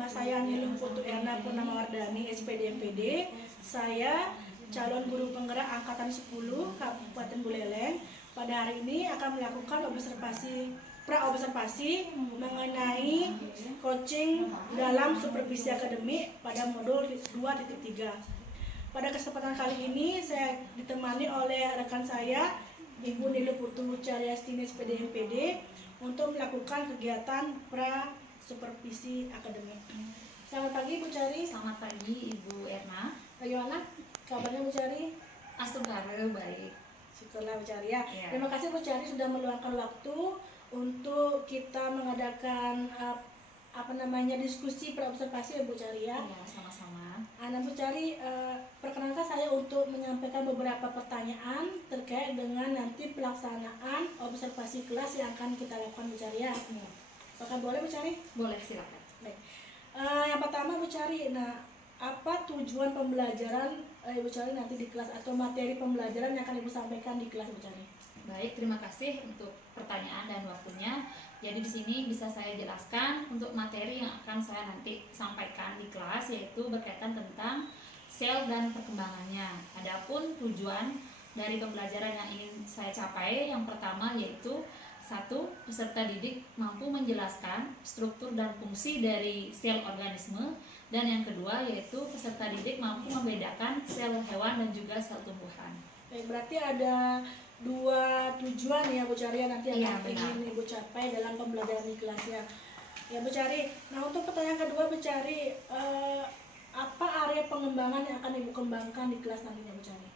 Nama saya Niluh Putu Erna Purnamawardhani, SPD MPD. Saya calon guru penggerak angkatan 10 Kabupaten Buleleng. Pada hari ini akan melakukan pra-observasi mengenai coaching dalam supervisi akademik pada modul 2.3. Pada kesempatan kali ini saya ditemani oleh rekan saya Ibu Niluh Putu Caryastini SPD MPD untuk melakukan kegiatan pra-supervisi akademik. Selamat pagi Bu Cari. Selamat pagi Ibu Erna. Bagaimana kabarnya Bu Cari? Astagfirullah, baik. Syukurlah Bu Cari ya. Ya. Terima kasih Bu Cari sudah meluangkan waktu untuk kita mengadakan diskusi pra-observasi ya Bu Cari ya. Ya, sama-sama. Nah Bu Cari, perkenankan saya untuk menyampaikan beberapa pertanyaan terkait dengan nanti pelaksanaan observasi kelas yang akan kita lakukan Bu Cari ya. Apakah boleh Bu Cari? Boleh, silakan. Baik. Yang pertama Bu Cari, apa tujuan pembelajaran Ibu Cari nanti di kelas atau materi pembelajaran yang akan Ibu sampaikan di kelas Bu Cari? Baik, terima kasih untuk pertanyaan dan waktunya. Jadi di sini bisa saya jelaskan untuk materi yang akan saya nanti sampaikan di kelas, yaitu berkaitan tentang sel dan perkembangannya. Adapun tujuan dari pembelajaran yang ingin saya capai, yang pertama yaitu 1. Peserta didik mampu menjelaskan struktur dan fungsi dari sel organisme, dan yang kedua yaitu peserta didik mampu membedakan sel hewan dan juga sel tumbuhan. Baik, berarti ada dua tujuan ya Bu Cari nanti yang ingin Ibu capai dalam pembelajaran di kelas ya. Ya Bu Cari. Nah untuk pertanyaan kedua Bu Cari, apa area pengembangan yang akan Ibu kembangkan di kelas nantinya Bu Cari?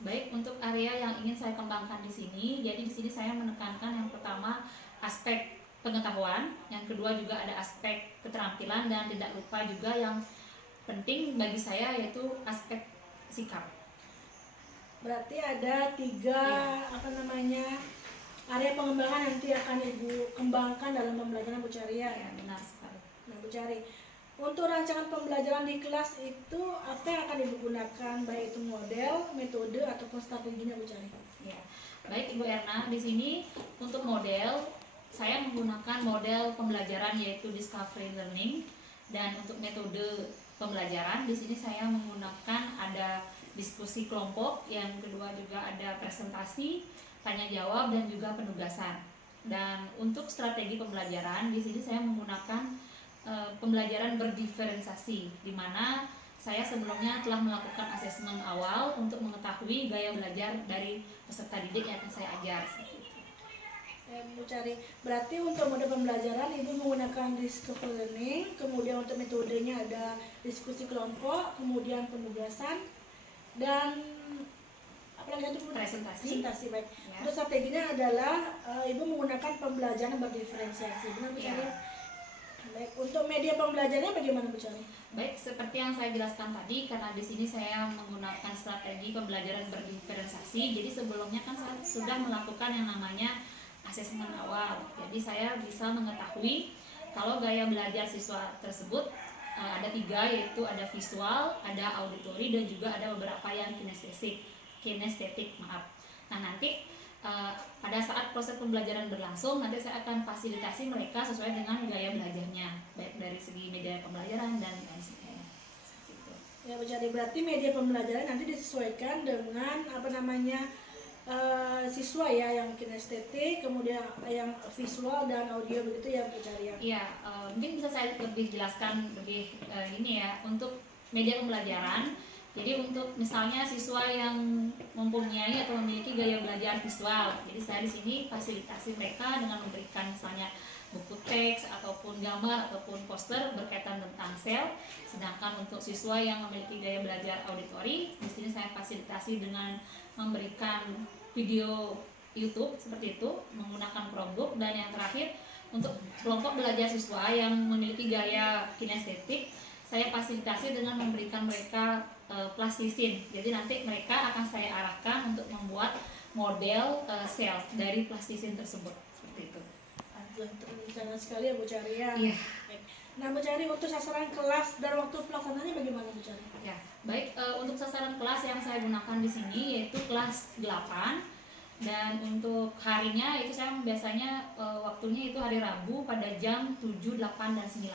Baik, untuk area yang ingin saya kembangkan di sini, jadi di sini saya menekankan yang pertama aspek pengetahuan, yang kedua juga ada aspek keterampilan, dan tidak lupa juga yang penting bagi saya yaitu aspek sikap. Berarti ada tiga area pengembangan nanti akan Ibu kembangkan dalam pembelajaran Bu Cari ya. Ya, benar sekali. Nah Bu Cari, untuk rancangan pembelajaran di kelas itu apa yang akan Ibu gunakan, baik itu model, metode ataupun strateginya Bu Cari? Ya, baik Ibu Erna, di sini untuk model saya menggunakan model pembelajaran yaitu discovery learning, dan untuk metode pembelajaran di sini saya menggunakan ada diskusi kelompok, yang kedua juga ada presentasi, tanya jawab, dan juga penugasan. Dan untuk strategi pembelajaran di sini saya menggunakan pembelajaran berdiferensiasi, di mana saya sebelumnya telah melakukan asesmen awal untuk mengetahui gaya belajar dari peserta didik yang akan saya ajar. Bu Cari, berarti untuk mode pembelajaran Ibu menggunakan discovery learning, kemudian untuk metodenya ada diskusi kelompok, kemudian penugasan, dan apalagi itu presentasi. Baik. Ya. Untuk strateginya adalah Ibu menggunakan pembelajaran berdiferensiasi, benar Bu Cari? Ya. Baik. Untuk media pembelajarannya bagaimana Bu Cari? Baik, seperti yang saya jelaskan tadi, karena di sini saya menggunakan strategi pembelajaran berdiferensiasi. Jadi sebelumnya kan saya sudah melakukan yang namanya asesmen awal. Jadi saya bisa mengetahui kalau gaya belajar siswa tersebut ada 3, yaitu ada visual, ada auditori, dan juga ada beberapa yang kinestetik. Nah nanti pada saat proses pembelajaran berlangsung, nanti saya akan fasilitasi mereka sesuai dengan gaya belajarnya, baik dari segi media pembelajaran dan lain sebagainya. Ya Bu Cari, berarti media pembelajaran nanti disesuaikan dengan siswa ya, yang kinestetik, kemudian yang visual dan audio, begitu ya Bu Cari ya? Iya, mungkin bisa saya lebih jelaskan lebih ini ya, untuk media pembelajaran. Jadi untuk misalnya siswa yang mempunyai atau memiliki gaya belajar visual, jadi saya di sini fasilitasi mereka dengan memberikan misalnya buku teks ataupun gambar ataupun poster berkaitan tentang sel. Sedangkan untuk siswa yang memiliki gaya belajar auditori, di sini saya fasilitasi dengan memberikan video YouTube seperti itu menggunakan Chromebook. Dan yang terakhir untuk kelompok belajar siswa yang memiliki gaya kinestetik, saya fasilitasi dengan memberikan mereka plastisin. Jadi nanti mereka akan saya arahkan untuk membuat model sel dari plastisin tersebut, seperti itu. Terencana sekali ya Bu Cari ya. Iya. Nah Bu Cari, untuk sasaran kelas dan waktu pelaksanaannya bagaimana Bu Cari? Ya, baik, untuk sasaran kelas yang saya gunakan di sini yaitu kelas 8, dan untuk harinya itu saya biasanya waktunya itu hari Rabu pada jam 7, 8, dan 9.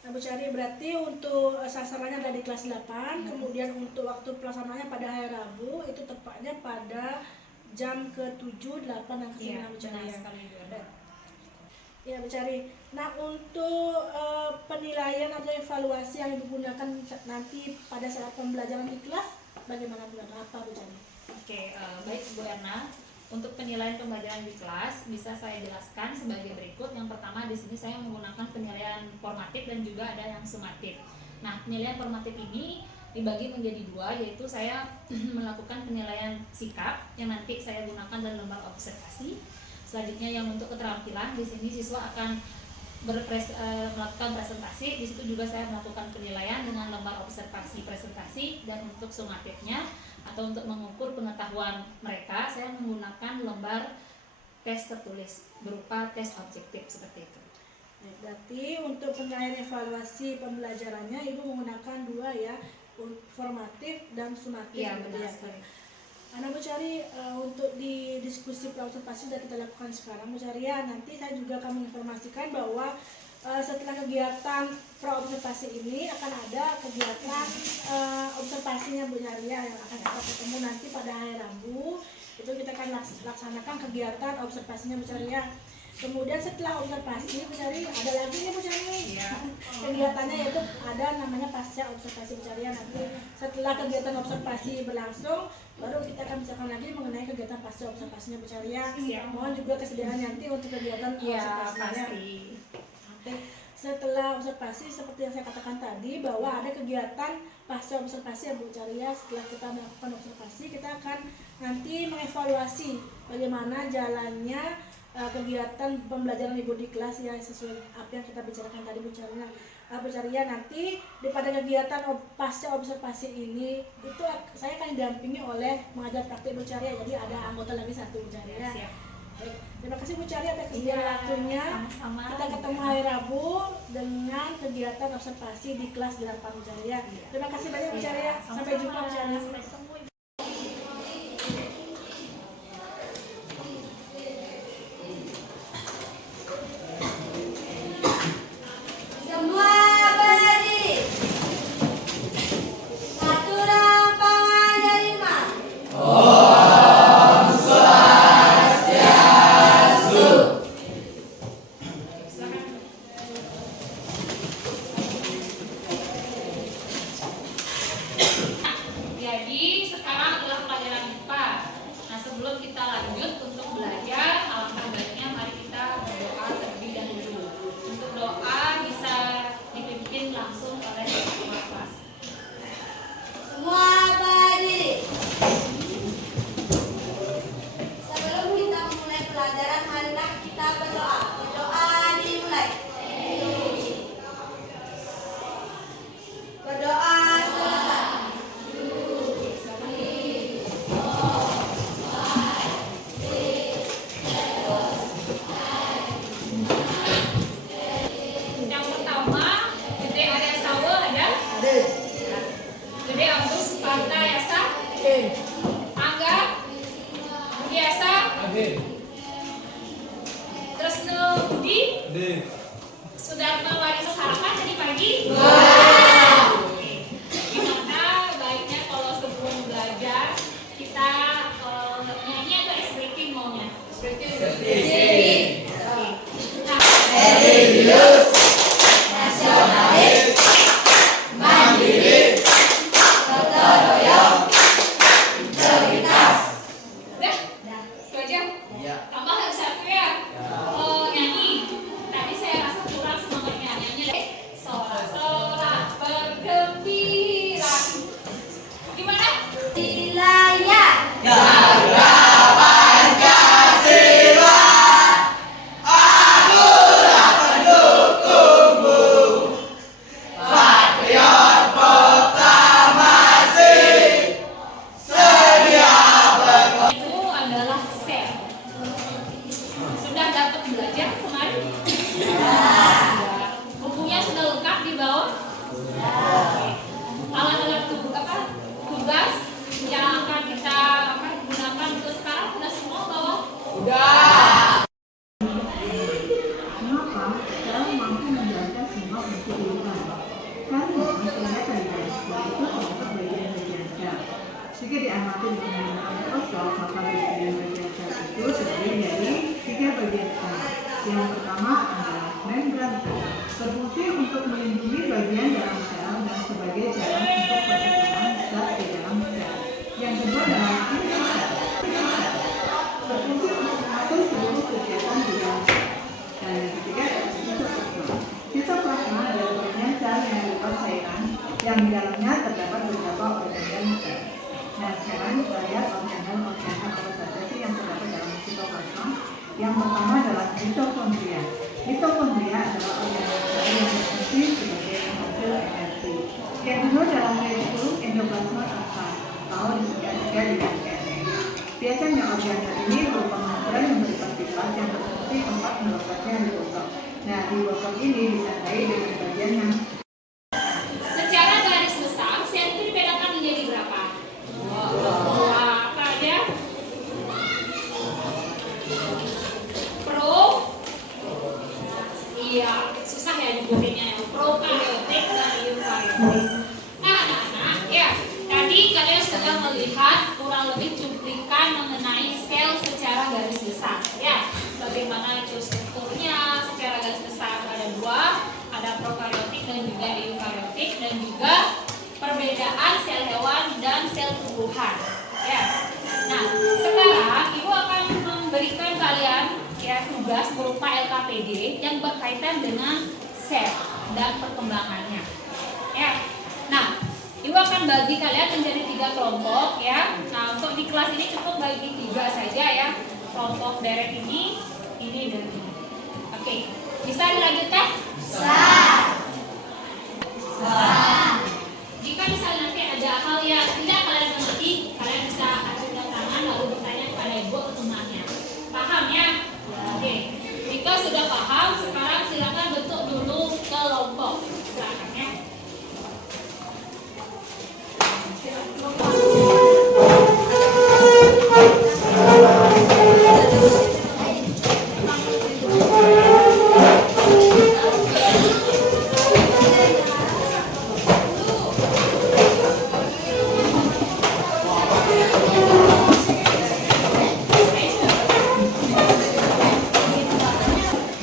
Nah, Bu Cari, berarti untuk sasarannya ada di kelas 8, kemudian untuk waktu pelaksanaannya pada hari Rabu, itu tepatnya pada jam ke-7, 8, dan ke-9, Bu Cari ya. Ya, Bu Cari. Nah, untuk penilaian atau evaluasi yang digunakan nanti pada saat pembelajaran di kelas, bagaimana Bu? Apa Bu Cari? Oke, baik Bu Erna. Untuk penilaian pembelajaran di kelas bisa saya jelaskan sebagai berikut. Yang pertama, di sini saya menggunakan penilaian formatif dan juga ada yang sumatif. Nah, penilaian formatif ini dibagi menjadi dua, yaitu saya melakukan penilaian sikap yang nanti saya gunakan dalam lembar observasi. Selanjutnya yang untuk keterampilan, di sini siswa akan melakukan presentasi. Di situ juga saya melakukan penilaian dengan lembar observasi presentasi. Dan untuk sumatifnya atau untuk mengukur pengetahuan mereka, saya menggunakan lembar tes tertulis berupa tes objektif seperti itu. Berarti untuk penilaian evaluasi pembelajarannya Ibu menggunakan dua ya, formatif dan sumatif. Iya, benar sekali. Nah, Bu Cari, untuk di diskusi praobservasi sudah kita lakukan sekarang, Bu Cari ya. Nanti saya juga akan menginformasikan bahwa setelah kegiatan praobservasi ini akan ada kegiatan observasinya Bu Cari ya, yang akan kita ketemu nanti pada hari Rabu. Itu kita akan laksanakan kegiatan observasinya Bu Cari ya. Kemudian setelah observasi Bu Cari, ada lagi nih Bu Cari kegiatannya, yaitu ada namanya pasca observasi Bu Cari ya. Nanti setelah kegiatan observasi berlangsung, baru kita akan bicarakan lagi mengenai kegiatan pasca observasinya Bu Cari ya. Mohon juga kesediaan nanti untuk kegiatan observasinya. Oke. Setelah observasi, seperti yang saya katakan tadi, bahwa ada kegiatan pasca observasi ya Bu Cari ya. Setelah kita melakukan observasi, kita akan nanti mengevaluasi bagaimana jalannya kegiatan pembelajaran Ibu di kelas ya, sesuai apa yang kita bicarakan tadi Bu Cari. Bu Cari ya, nanti pada kegiatan pasca observasi ini itu saya akan didampingi oleh mengajar praktik Bu Cari ya. Jadi ada anggota lagi satu Bu Cari ya. Baik, terima kasih Bu Cari atas kesediaan waktunya. Sama-sama. Kita ketemu hari Rabu dengan kegiatan observasi di kelas 8 Bu Cari ya. Terima kasih banyak Bu Cari ya. Sampai jumpa Bu Cari. Sampai ketemu. Jadi sekarang adalah pelajaran IPA. Nah, sebelum kita lanjut untuk belajar, alangkah baiknya mari kita berdoa terlebih dahulu. Untuk doa bisa dipimpin langsung oleh ketua kelas. Semua berdiri. Sebelum kita memulai pelajaran, marilah kita berdoa. Berdoa dimulai. Berdoa selesai. Yang pertama, Gede Arya Sawo ada? Gede Agus Parta Yasa? Angga? Budi Yasa? Tresno Budi? Sudarma Waris Harapan tadi pagi? Oke. Gimana baiknya kalau sebelum belajar kita nyanyi atau ice breaking maunya? Oke. Nah, udah? Itu aja? Tambah lagi satu ya? Nyanyi. Tadi saya rasa kurang semangatnya. Nyanyi deh. Sorak-sorak bergembira. Gimana? Wilayah. Itu adalah sel. Sudah dapat belajar kemarin? Bukunya sudah lengkap di bawah? Alat-alat tugas yang akan kita mencermati dengan Microsoft, maka bagian-bagian sel itu terdiri dari 3 bagian utama. Yang pertama adalah membran sel, berfungsi untuk melindungi bagian dalam sel dan sebagai jalan untuk pertukaran zat di dalam sel. Yang kedua adalah sitosel, berfungsi untuk mengatur seluruh kegiatan di dalam sel. Dan yang ketiga adalah sitoplasma. Sitoplasma adalah bagian sel yang berupa cairan yang di dalamnya terdapat beberapa organel sel. Nah, sekarang kita lihat organel-organel apa saja sih yang terdapat dalam sitoplasma. Yang pertama adalah mitokondria. Mitokondria adalah organel sel yang berfungsi sebagai penghasil energi. Yang kedua adalah retikulum endoplasma alfa, atau disingkat juga dengan RE. Biasanya organel ini berupa membran yang bersifat yang berfungsi tempat melepasnya ribosom. Nah, ribosom ini ditandai dengan bagian yang Secara garis besar, sel itu dibedakan menjadi berapa? Dua. Apa aja? Pro. Iya, susah ya nyebutinnya. Prokaryotik dan eukaryotik. Nah, ya. Tadi kalian sudah melihat kurang lebih cuplikan mengenai sel secara garis besar. Ya, bagaimana itu strukturnya secara garis besar ada dua. Ada prokaryotik dan juga eukaryotik, dan juga perbedaan sel hewan dan sel tumbuhan. Ya. Nah, sekarang Ibu akan memberikan kalian ya tugas berupa LKPD yang berkaitan dengan sel dan perkembangannya. Ya. Nah, Ibu akan bagi kalian menjadi 3 kelompok ya. Nah, untuk di kelas ini cukup bagi 3 saja ya. Kelompok deret ini dan ini. Oke. Bisa dilanjutkan? Jika misalnya nanti ada hal yang tidak kalian mengerti, kalian bisa acungkan tangan lalu bertanya kepada ibu atau temannya. Paham ya? Oke. Jika sudah paham, sekarang silakan bentuk dulu kelompok. Silakan ya.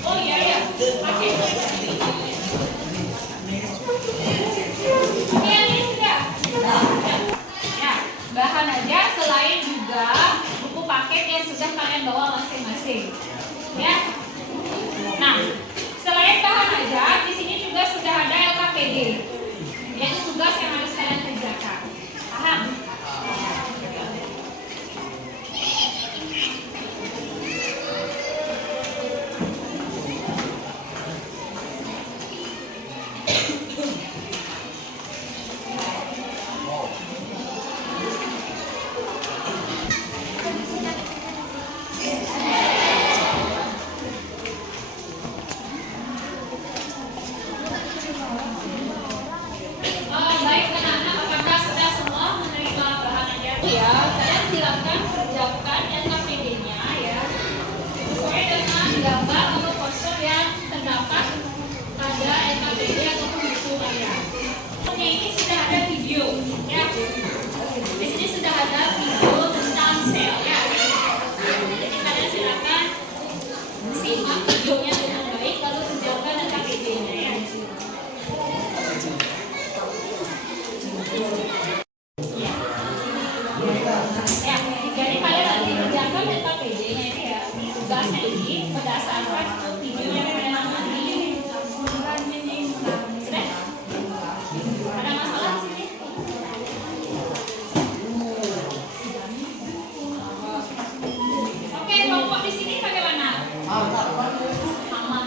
Oh iya ya. Oke. Oke, ini sudah. Ya, bahan aja selain juga buku paket yang sudah kalian bawa masing-masing. Ya. Nah, selain bahan aja, di sini juga sudah ada LKPD. Yaitu tugas yang harus kalian kerjakan. Paham? Baik anak-anak, apakah sudah semua menerima bahan aja? Ya, kalian silakan kerjakan LKPD-nya ya. Sesuai dengan gambar atau poster yang terdapat pada LKPD ataupun buku kalian. Ini sudah ada video ya. Di sini sudah ada video tentang sel ya. Jadi kalian silakan simak videonya dengan baik lalu kerjakan LKPD-nya ya. Ya, jadi kalian nanti kerjakan LKPD-nya ini ya. Tugasnya ini berdasarkan video yang kalian nonton ini. Sudah? Ada masalah di sini? Oke, kelompok di sini bagaimana? Sama.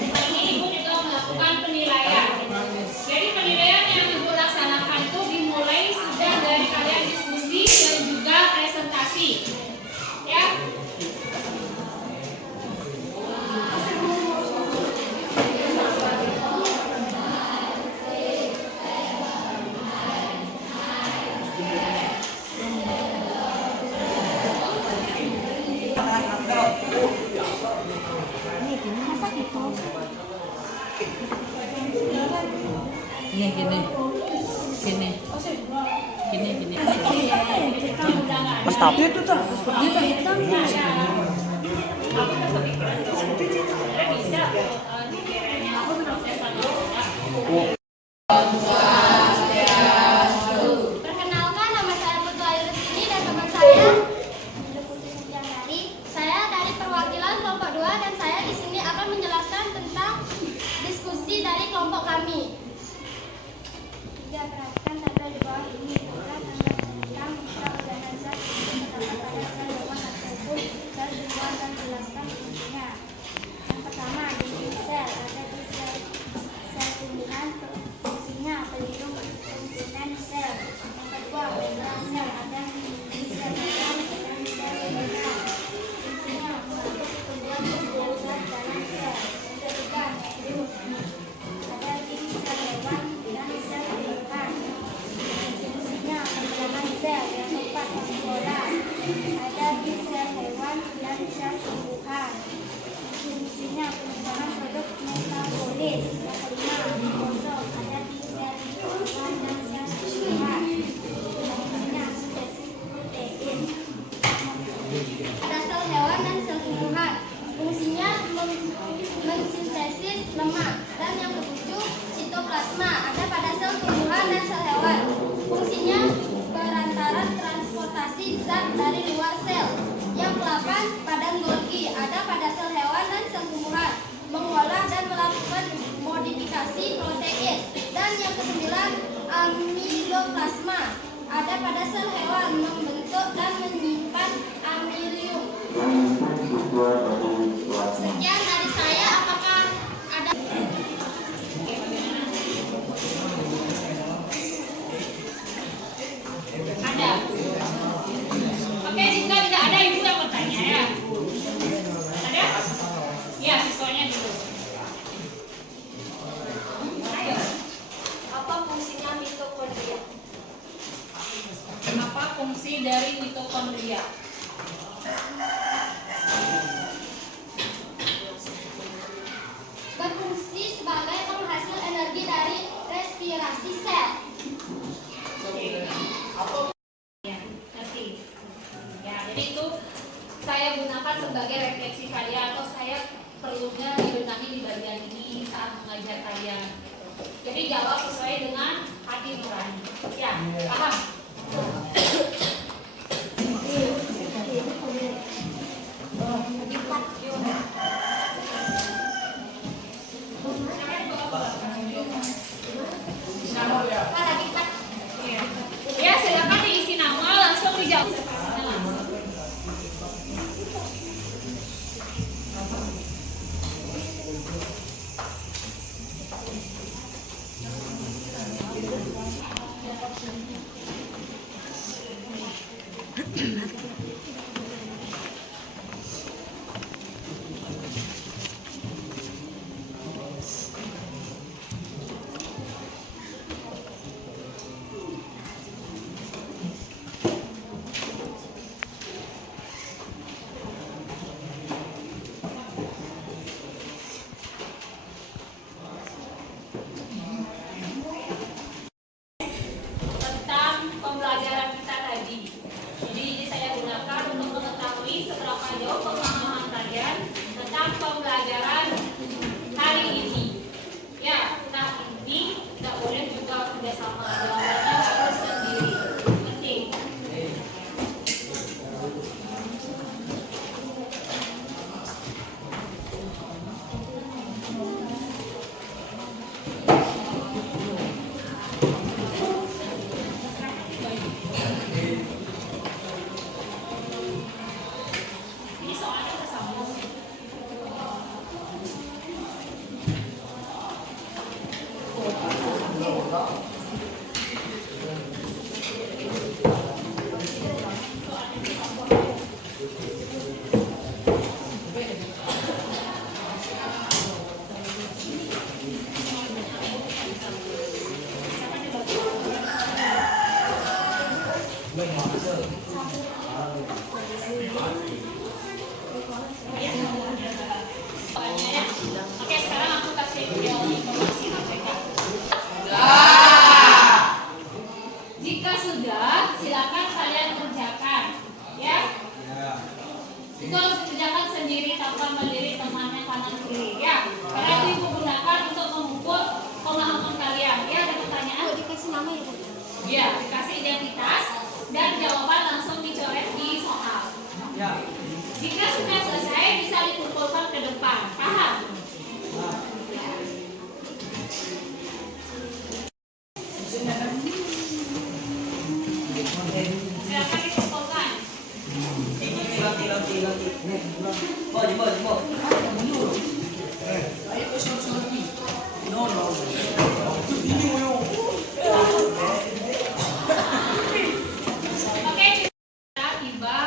Ini ibu juga melakukan penilaian. Jadi penilaian yang ibu laksanakan itu dimulai sudah dari kalian diskusi dan juga presentasi. Ya. Gini. Kamu udah nggak ada. Tapi itu tuh. Nggak ada. Aku tetap ikut. Sebenarnya bisa dikiranya proses sama orang. Perkenalkan, nama saya Putu Ayu Rustini dan teman saya Saya dari perwakilan kelompok 2 dan saya di sini akan menjelaskan tentang diskusi dari kelompok kami. Perhatikan tabel di bawah ini adalah tentang organisasi terdapat pada sel hewan ataupun sel tumbuhan dan jelaskan fungsinya. Yang pertama di sel ada di sel tumbuhan fungsinya pelindung komponen sel. Yang kedua membran sel ada di sel hewan dan sel membran fungsinya mengatur pertumbuhan zat dalam sel. Yang ketiga nukleus ada di sel hewan dan sel tumbuhan fungsinya pembentangan sel. Yang keempat vaskula ada di sel hewan dan sel tumbuhan fungsinya pengembangan produk metabolis. Yang kelima ribosom ada di sel hewan dan sel tumbuhan fungsinya sintesis protein. Pada sel hewan dan sel tumbuhan fungsinya mensintesis lemak. Dan yang ketujuh sitoplasma ada pada sel tumbuhan dan sel hewan fungsinya perantara transportasi zat dari luar sel. Yang ke-8 padan Golgi ada pada sel hewan dan sel tumbuhan mengolah dan melakukan modifikasi protein. Dan yang ke-9 amiloplasma ada pada sel hewan membentuk dan menyimpan amilium. Sekian dari saya, apakah ada Ada. Oke, jika tidak ada ibu yang bertanya ya. Ada? Ya, siswanya dulu. Ayo. apa fungsinya mitokondria? Apa fungsi dari mitokondria? Berfungsi sebagai penghasil energi dari respirasi sel. Ya, ngerti. Ya, jadi itu saya gunakan sebagai refleksi saya atau saya perlunya dibenahi di bagian ini saat mengajar kalian. Jadi jawab sesuai dengan hati nurani. Ya, paham? Ya, silakan diisi nama langsung dijawab. Tentang pembelajaran kita tadi. Jadi ini saya Jika sudah, silakan kalian kerjakan, ya. Itu harus dikerjakan sendiri tanpa melirik temannya kanan kiri, ya. Karena itu ibu gunakan untuk mengukur pemahaman kalian. Ya, ada pertanyaan? Dikasih nama ya, Bu? Ya, dikasih identitas dan jawaban langsung dicoret di soal. Jika sudah selesai, bisa dikumpulkan ke depan. Paham? Silakan dikumpulkan. Oke, kita tiba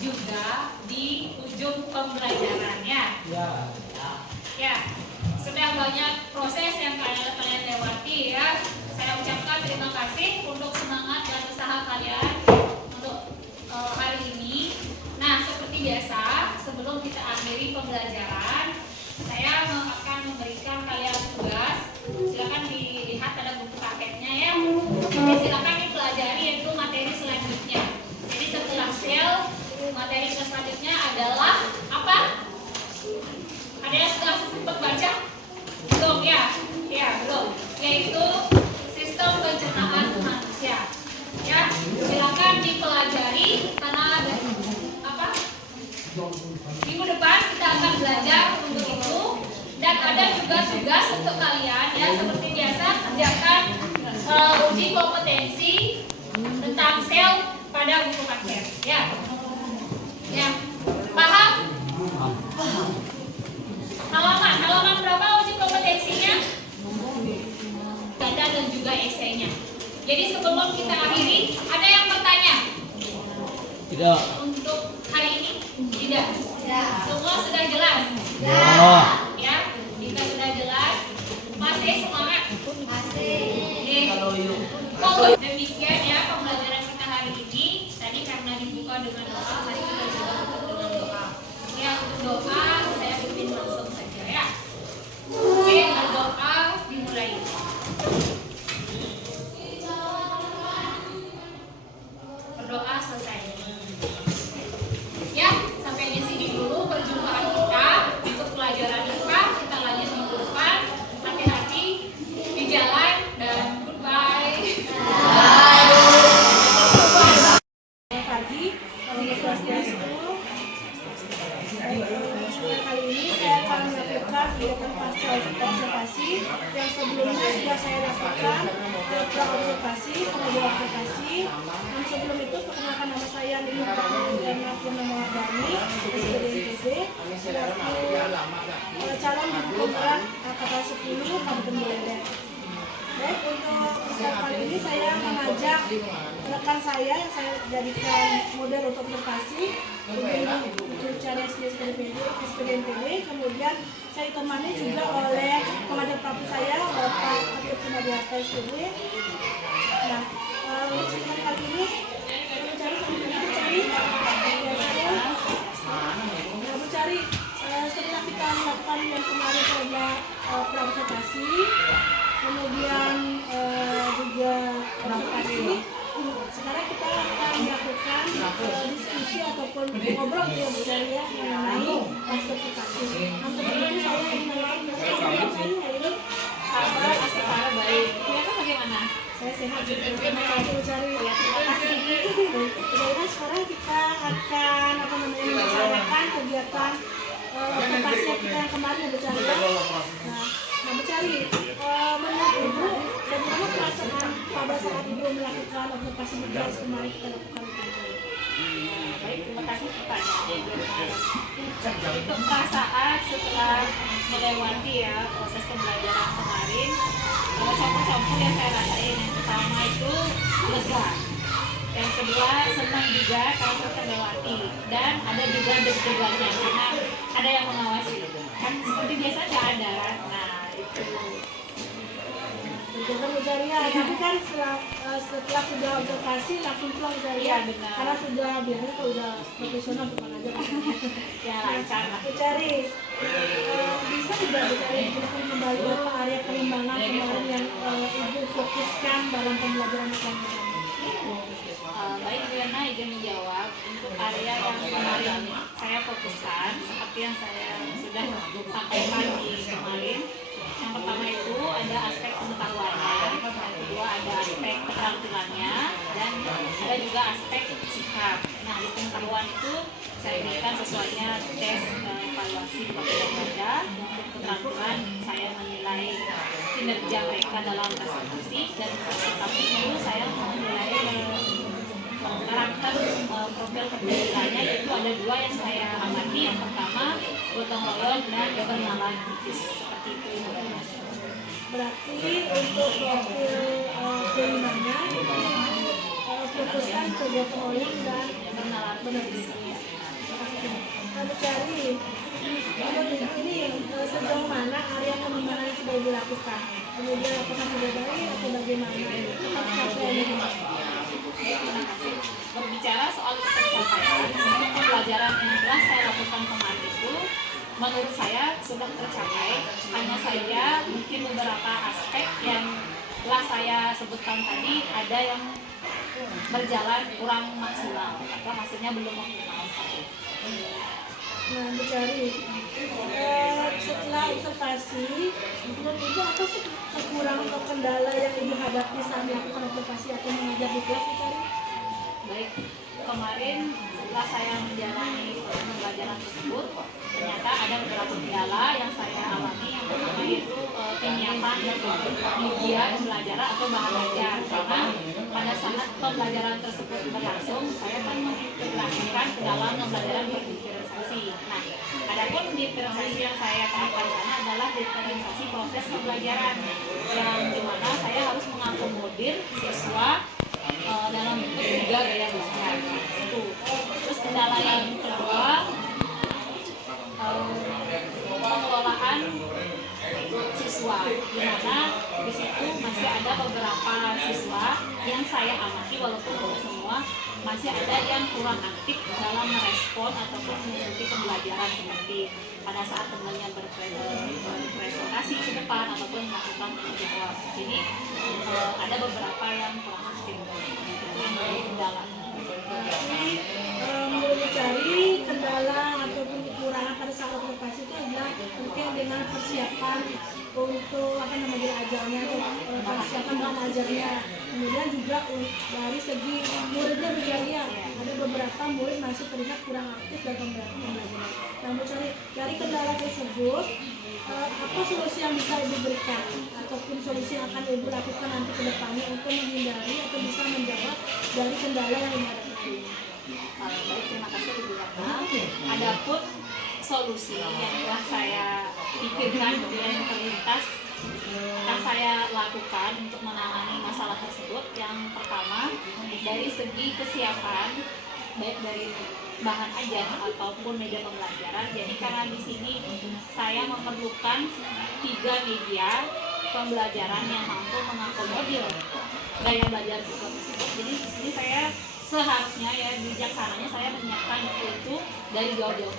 juga di ujung pembelajarannya. Ya, sudah banyak proses yang kalian lewati ya. Saya ucapkan terima kasih untuk semangat dan usaha kalian untuk hari ini. Nah, seperti biasa, sebelum kita akhiri pembelajaran, saya akan memberikan kalian tugas. Silakan dilihat pada buku paketnya ya. Jadi silakan dipelajari yaitu materi selanjutnya. Jadi setelah sel, materi selanjutnya adalah apa? Ada yang sudah sempat baca? Belum ya? Ya, belum. Yaitu sistem pencernaan manusia. Ya, silakan dipelajari karena ada apa? Minggu depan kita akan belajar untuk itu dan ada juga tugas untuk kalian ya seperti biasa kerjakan uji kompetensi tentang sel pada buku paket ya. Ya. Paham? Halaman berapa uji kompetensinya? Tanda dan juga esainya. Jadi sebelum kita akhiri, ada yang bertanya? Tidak. Untuk hari ini? Tidak. Semua sudah jelas? Ya, jika sudah jelas, masih semangat? Masih. Kalau demikian ya pembelajaran kita hari ini. Tadi karena dibuka dengan doa, hari kita juga tutup dengan doa. Ya, untuk doa saya pimpin langsung saja ya. Oke, berdoa dimulai. Berdoa selesai. Ya, sampai di sini dulu perjumpaan kita untuk pelajaran IPA. Kita lanjut minggu depan. Hati-hati di jalan dan goodbye. Pagi, kali ini saya akan melakukan kegiatan pasca observasi yang sebelumnya sudah saya lakukan pra observasi, kemudian observasi. Dan sebelum itu perkenalkan nama saya Lili Purnama Purnamawardhani, SPDNTB, selaku calon gubernur Angkatan 10 Kabupaten Buleleng. Baik, untuk kesempatan kali ini saya mengajak rekan saya yang saya jadikan model untuk observasi, Cari SPDNTB, kemudian saya ditemani juga oleh pengajar praktik saya, Bapak Aktif Sunadiata SPD. Nah, untuk kesempatan kali ini mencari setelah kita melakukan yang kemarin adalah pra-observasi, kemudian juga observasi. Sekarang kita akan melakukan diskusi ataupun ngobrol ya Bu Celia mengenai pasca observasi. Untuk itu saya ingin menanyakan Kabar Askara baik. Ya kan bagaimana? saya sehat juga. Terima kasih Bu Celia. Terima kasih. Kemudian sekarang kita akan melaksanakan kegiatan observasi kita yang kemarin Bu Celia. Nah, Bu Celia, menurut Ibu, bagaimana perasaan pada saat Ibu melakukan observasi berkas kemarin kita lakukan itu? Baik, terima kasih pertanyaannya. Untuk perasaan setelah melewati ya proses pembelajaran kemarin, ada campur-campur yang saya rasain. Yang pertama itu lega, yang kedua senang juga karena terlewati, dan ada juga deg-degannya karena ada yang mengawasi. Kan seperti biasa nggak ada. Nah itu. Betul Bu Celia, tapi kan setelah sudah observasi langsung pulang Bu Celia. Iya, benar. Karena sudah biasanya kalau udah profesional untuk mengajar. Ya lancar lah. Bu Celia, bisa tidak Bu Celia dijelaskan kembali apa area pengembangan kemarin yang Ibu fokuskan dalam pembelajaran kemarin? juga aspek sikap. Nah, di pengetahuan itu saya berikan sesuainya tes evaluasi kinerja. Untuk keterampilan saya menilai kinerja mereka dalam presentasi, dan sikap itu saya menilai karakter profil kepribadiannya, yaitu ada dua yang saya amati. Yang pertama gotong royong dan kekenalan kritis, seperti itu. Berarti untuk profil kelimanya fokuskan ke gotong royong dan Kekenalan kritis. kami cari menurut ini sejauh mana area pengembangan yang sudah dilakukan, kemudian apakah sudah baik atau bagaimana, Terima kasih. Berbicara soal pencapaian untuk pembelajaran yang telah saya lakukan kemarin itu, menurut saya sudah tercapai. Hanya saja mungkin beberapa aspek yang telah saya sebutkan tadi ada yang berjalan kurang maksimal atau hasilnya belum optimal. Nah, mencari setelah observasi, menurut Ibu apa sih kekurangan atau kendala yang Ibu hadapi saat melakukan observasi atau mengajar di kelas, mencari? Baik, kemarin setelah saya menjalani pembelajaran tersebut, ternyata ada beberapa kendala yang saya alami. Yang pertama yaitu penyiapan media pembelajaran atau bahan ajar, karena pada saat pembelajaran tersebut berlangsung, saya akan mengintegrasikan ke dalam pembelajaran diferensiasi. Nah, adapun diferensiasi yang saya terapkan sana adalah diferensiasi proses pembelajaran, yang dimana saya harus mengakomodir siswa dalam bentuk tiga gaya belajar. Itu. Terus kendala yang kedua, pengelolaan siswa, di mana di situ masih ada beberapa siswa yang saya amati, walaupun tidak semua, masih ada yang kurang aktif dalam merespon ataupun mengikuti pembelajaran, seperti pada saat temannya berpresentasi ke depan ataupun melakukan menjawab. Jadi ada beberapa yang kurang aktif. Itu yang menjadi kendala. Mencari kendala ataupun kekurangan pada saat observasi itu adalah terkait dengan persiapan untuk ajarnya, persiapan bahan ajarnya. Kemudian juga dari segi muridnya berjaya, ada beberapa murid masih terlihat kurang aktif dalam pembelajaran. Nah, mencari dari kendala tersebut, apa solusi yang bisa Ibu berikan ataupun solusi yang akan Ibu lakukan nanti ke depannya untuk menghindari atau bisa menjawab dari kendala yang dihadapi? Baik, terima kasih Ibu Ratna. Adapun solusi yang telah saya pikirkan yang terlintas akan saya lakukan untuk menangani masalah tersebut. Yang pertama, dari segi kesiapan baik dari bahan ajar ataupun media pembelajaran. Jadi karena di sini saya memerlukan 3 media pembelajaran yang mampu mengakomodir gaya belajar siswa tersebut. Jadi di sini saya seharusnya ya bijaksananya saya menyiapkan itu dari jauh-jauh.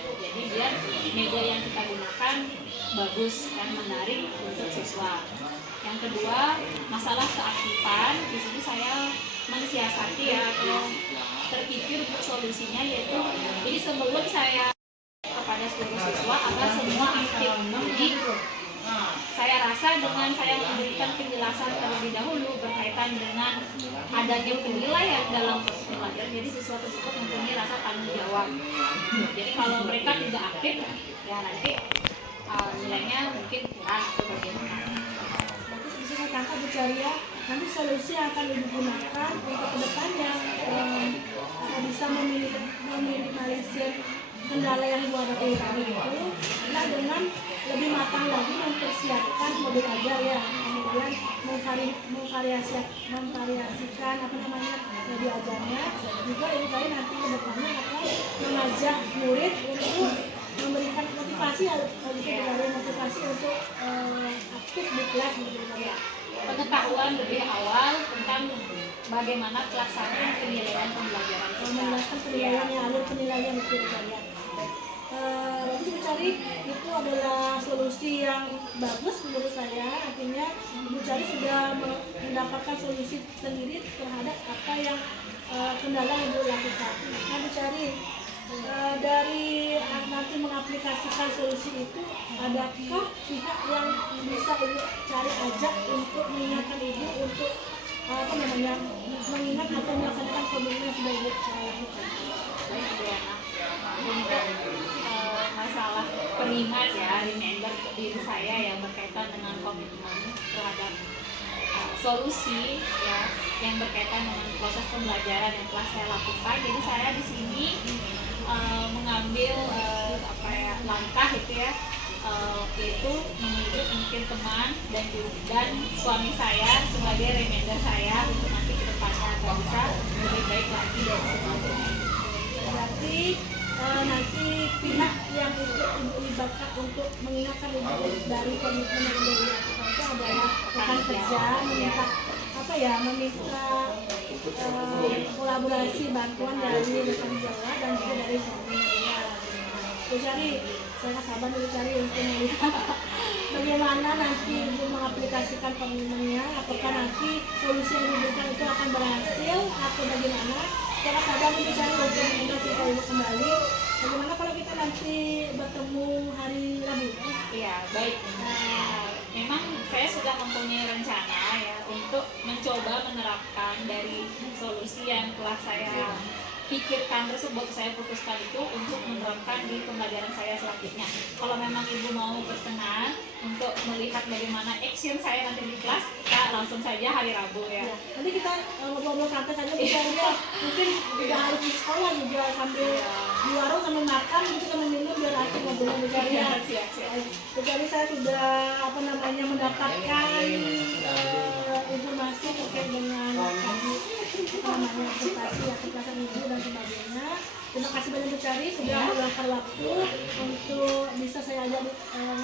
Jadi biar media yang kita gunakan bagus dan menarik untuk siswa. Yang kedua, masalah keaktifan. Di sini saya mensiasati ya atau terpikir untuk solusinya, yaitu jadi sebelum saya kepada seluruh siswa agar semua aktif. Jadi saya rasa dengan saya memberikan penjelasan terlebih dahulu berkaitan dengan adanya penilaian dalam proses pembelajaran, jadi siswa tersebut mempunyai rasa tanggung jawab. Jadi kalau mereka tidak aktif, ya nanti nilainya mungkin kurang atau bagaimana. Berarti bisa saya tangkap bicara nanti solusi yang akan digunakan untuk kedepannya akan bisa meminimalisir kendala yang Ibu hadapi tadi itu adalah dengan lebih matang lagi mempersiapkan modul ajar ya, kemudian memvariasikan media ajarnya. Juga Ibu tadi nanti kedepannya akan mengajak murid untuk memberikan motivasi untuk aktif di kelas ya. Pengetahuan lebih awal tentang bagaimana pelaksanaan penilaian pembelajaran. Menjelaskan penilaiannya, alur penilaian itu ya. Jadi mencari itu adalah solusi yang bagus menurut saya. Artinya mencari sudah mendapatkan solusi sendiri terhadap apa yang kendala yang Ibu lakukan. Nah, mencari dari nanti mengaplikasikan solusi itu, adakah pihak yang bisa Ibu cari ajak untuk mengingatkan Ibu untuk mengingat atau melaksanakan komitmen yang sudah Ibu lakukan? Baik, Adriana. Untuk masalah pengingat ya, reminder diri saya yang berkaitan dengan komitmen terhadap solusi ya yang berkaitan dengan proses pembelajaran yang telah saya lakukan. Jadi saya di sini mengambil langkah itu ya, yaitu memilih mungkin teman dan suami saya sebagai reminder saya untuk nanti ke depannya agar bisa lebih baik lagi dari sebelumnya. Berarti nanti pihak yang Ibu libatkan untuk mengingatkan Ibu dari komitmen yang sudah dilakukan itu adalah rekan kerja, meminta kolaborasi bantuan dari rekan Jawa dan juga dari suaminya. Bu Cari, saya sabar Bu Cari untuk melihat bagaimana nanti Ibu mengaplikasikan komitmennya, apakah nanti solusi yang diberikan itu akan berhasil atau bagaimana. Saya sabar Bu Cari untuk mencerita Ibu kembali. Bagaimana kalau kita nanti bertemu hari Rabu? Iya, baik. Memang saya sudah mempunyai rencana ya untuk mencoba menerapkan dari solusi yang telah saya pikirkan tersebut, saya putuskan itu untuk menerapkan di pembelajaran saya selanjutnya. Kalau memang Ibu mau berkenan untuk melihat bagaimana action saya nanti di kelas, kita langsung saja hari Rabu ya. Nanti kita ngobrol-ngobrol santai saja, misalnya mungkin juga harus di sekolah juga sambil di warung sambil makan, gitu sambil minum biar asik ngobrol mencari. Jadi saya sudah mendapatkan informasi terkait dengan presentasi kegiatan Ibu dan sebagainya. Terima kasih banyak Bu Cari sudah meluangkan waktu untuk bisa saya ajak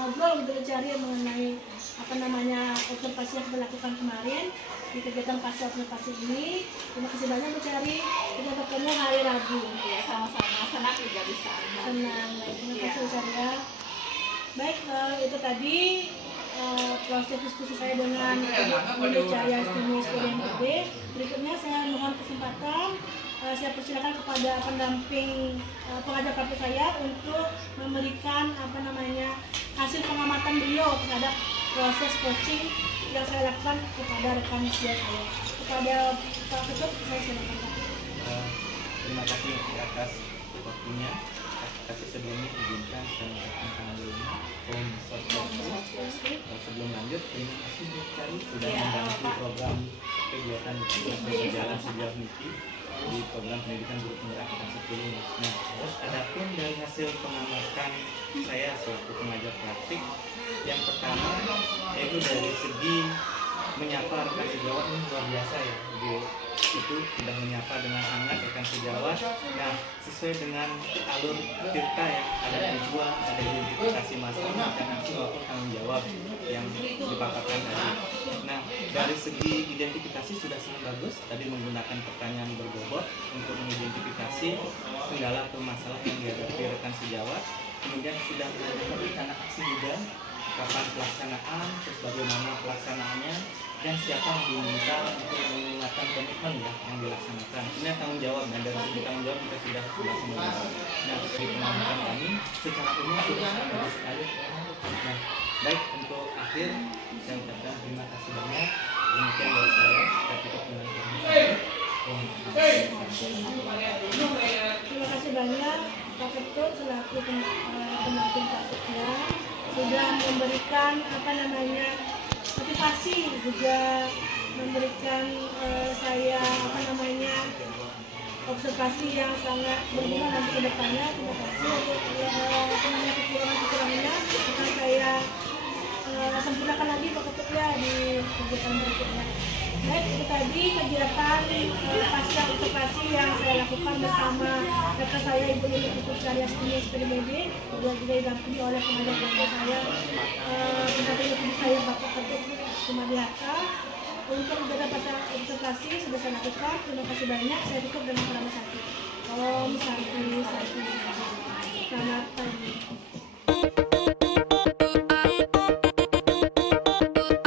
ngobrol gitu Bu Cari mengenai observasi yang kita lakukan kemarin di kegiatan pasca observasi ini. Terima kasih banyak Bu Cari. Kita ketemu hari Rabu. Ya, sama-sama. Senang juga bisa. Senang. Terima kasih Bu Cari ya. Baik, itu tadi proses diskusi saya dengan Ibu Cahaya Stimus BNPB. Berikutnya saya mohon kesempatan, saya persilakan kepada pendamping pengajar praktik saya untuk memberikan hasil pengamatan beliau terhadap proses coaching yang saya lakukan kepada rekan kerja saya. Kepada Pak Ketua, saya silakan Pak. Terima kasih atas waktunya. Kasih sebelumnya izinkan saya mengucapkan pengalunya sebelum lanjut, terima kasih Bu Cari sudah membantu program kegiatan berjalan sejauh ini di program pendidikan guru penggerak kelas 10. Nah, terus adapun dari hasil pengamatan saya selaku pengajar praktik, yang pertama yaitu dari segi menyapa rekan sejawat ini luar biasa ya. Itu sudah menyapa dengan hangat rekan sejawat. Nah, sesuai dengan alur Tirta ya, ada tujuan, ada identifikasi masalah dan aksi maupun tanggung jawab yang dipaparkan tadi. Nah, dari segi identifikasi sudah sangat bagus. Tadi menggunakan pertanyaan berbobot untuk mengidentifikasi kendala atau masalah yang dihadapi rekan sejawat. Kemudian sudah melakukan rencana aksi juga, kapan pelaksanaan, terus bagaimana pelaksanaannya, dan siapa yang diminta untuk mengingatkan komitmen ya yang dilaksanakan. Ini tanggung jawab, dan dari segi tanggung jawab kita sudah semua. Nah, di pengamatan kami secara umum sudah sangat bagus sekali. Nah, baik, untuk akhir saya ucapkan terima kasih banyak. Demikian dari saya tutup dengan Terima kasih banyak Pak Ketua selaku pendamping praktiknya sudah memberikan motivasi, juga memberikan saya observasi yang sangat berguna nanti ke depannya. Terima kasih untuk kekurangan-kekurangannya akan saya sempurnakan lagi Pak Ketua di kegiatan berikutnya. Baik, itu tadi kegiatan pasca observasi yang saya lakukan bersama rekan saya Ibu Cahaya Stimus BNPB, juga didampingi oleh pengajar praktik saya, pendamping ibu saya Bapak Ketua Sumadihata. Untuk kegiatan pasca observasi sudah saya lakukan. Terima kasih banyak. Saya tutup dengan Pranama Sakti. Om Santi Santi. Selamat pagi.